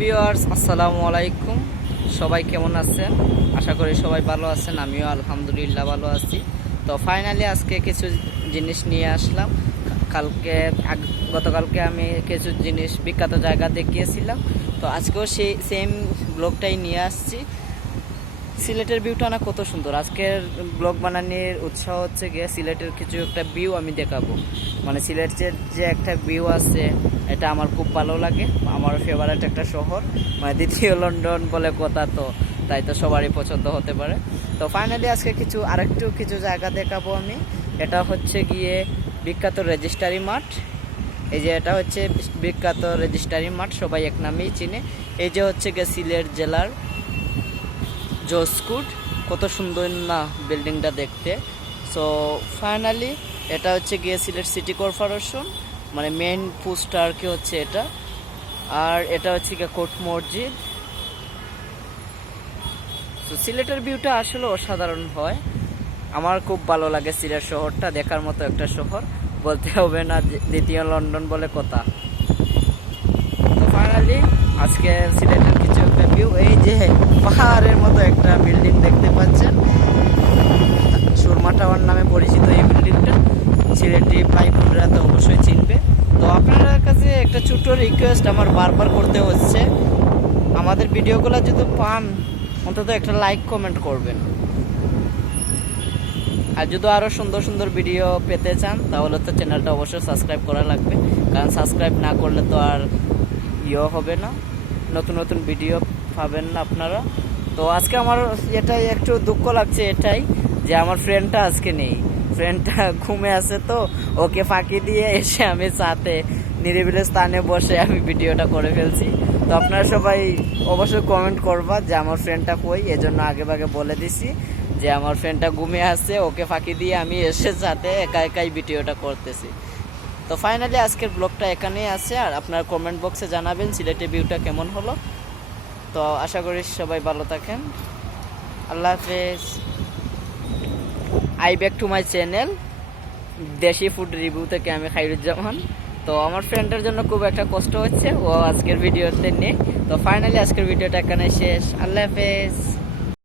Viewers আসসালামু আলাইকুম, সবাই কেমন আছেন? আশা করি সবাই ভালো আছেন। আমিও আলহামদুলিল্লাহ ভালো আছি। তো ফাইনালি আজকে কিছু জিনিস নিয়ে আসলাম। গতকালকে আমি কিছু জিনিস বিখ্যাত জায়গা দেখিয়েছিলাম, তো আজকেও সেই সেম ব্লগটাই নিয়ে আসছি। সিলেটের ভিউটা না কত সুন্দর। আজকের ব্লগ বানানোর উৎসাহ হচ্ছে গিয়ে সিলেটের কিছু একটা ভিউ আমি দেখাবো। মানে সিলেটের যে একটা ভিউ আছে এটা আমার খুব ভালো লাগে। আমার ফেভারিট একটা শহর, মানে দ্বিতীয় লন্ডন বলে কথা, তো তাই তো সবারই পছন্দ হতে পারে। তো ফাইনালি আজকে কিছু জায়গা দেখাবো আমি। এটা হচ্ছে গিয়ে বিখ্যাত রেজিস্ট্রারি মাঠ। এই যে এটা হচ্ছে বিখ্যাত রেজিস্ট্রারি মাঠ, সবাই এক নামেই চিনে। এই যে হচ্ছে গিয়ে সিলেট জেলার জজকোর্ট, কত সুন্দর না বিল্ডিংটা দেখতে। সো ফাইনালি এটা হচ্ছে গিয়ে সিলেট সিটি কর্পোরেশন, মানে মেইন পোস্টার কি হচ্ছে এটা। আর এটা হচ্ছে গিয়ে কোট মসজিদ। তো সিলেটের ভিউটা আসলে অসাধারণ হয়, আমার খুব ভালো লাগে। সিলেট শহরটা দেখার মতো একটা শহর, বলতে হবে না দ্বিতীয় লন্ডন বলে কথা। তো ফাইনালি আজকে সিলেটের কিছু একটা ভিউ। এই যে পাহাড়ের মতো একটা বিল্ডিং দেখতে পাচ্ছেন, সুরমা টাওয়ার নামে পরিচিত এই বিল্ডিংটা। সিলেটি ভাই বোনরা তো অবশ্যই চিনবে। তো আপনার কাছে একটা ছোট্ট রিকোয়েস্ট আমার বারবার করতে হচ্ছে, আমাদের ভিডিওগুলো যদি পান অন্তত একটা লাইক কমেন্ট করবেন। আর যদি আরও সুন্দর সুন্দর ভিডিও পেতে চান তাহলে তো চ্যানেলটা অবশ্যই সাবস্ক্রাইব করা লাগবে, কারণ সাবস্ক্রাইব না করলে তো আর হবে না, নতুন নতুন ভিডিও পাবেন না আপনারা। তো আজকে আমার এটাই একটু দুঃখ লাগছে, এটাই যে আমার ফ্রেন্ডটা আজকে নেই। ফ্রেন্ডটা ঘুমে আছে, তো ওকে ফাঁকি দিয়ে এসে আমি সাথে নিরিবিলি স্থানে বসে আমি ভিডিওটা করে ফেলছি। তো আপনারা সবাই অবশ্যই কমেন্ট করবা যে আমার ফ্রেন্ডটা কই। এজন্য আগে ভাগে বলে দিছি যে আমার ফ্রেন্ডটা ঘুমিয়ে আসছে, ওকে ফাঁকি দিয়ে আমি এসে সাথে একা একাই ভিডিওটা করতেছি। তো ফাইনালি আজকের ব্লগটা এখানেই আছে। আর আপনার কমেন্ট বক্সে জানাবেন সিলেটের ভিউটা কেমন হলো। তো আশা করি সবাই ভালো থাকেন। আল্লাহ হাফেজ। I back to my channel দেশি ফুড রিভিউ থেকে আমি খাইরুজ্জামান। তো আমার ফ্রেন্ডের জন্য খুব একটা কষ্ট হচ্ছে, ও আজকের ভিডিওতে নেই। তো ফাইনালি আজকের ভিডিওটা এখানে শেষ। আল্লাহ হাফেজ।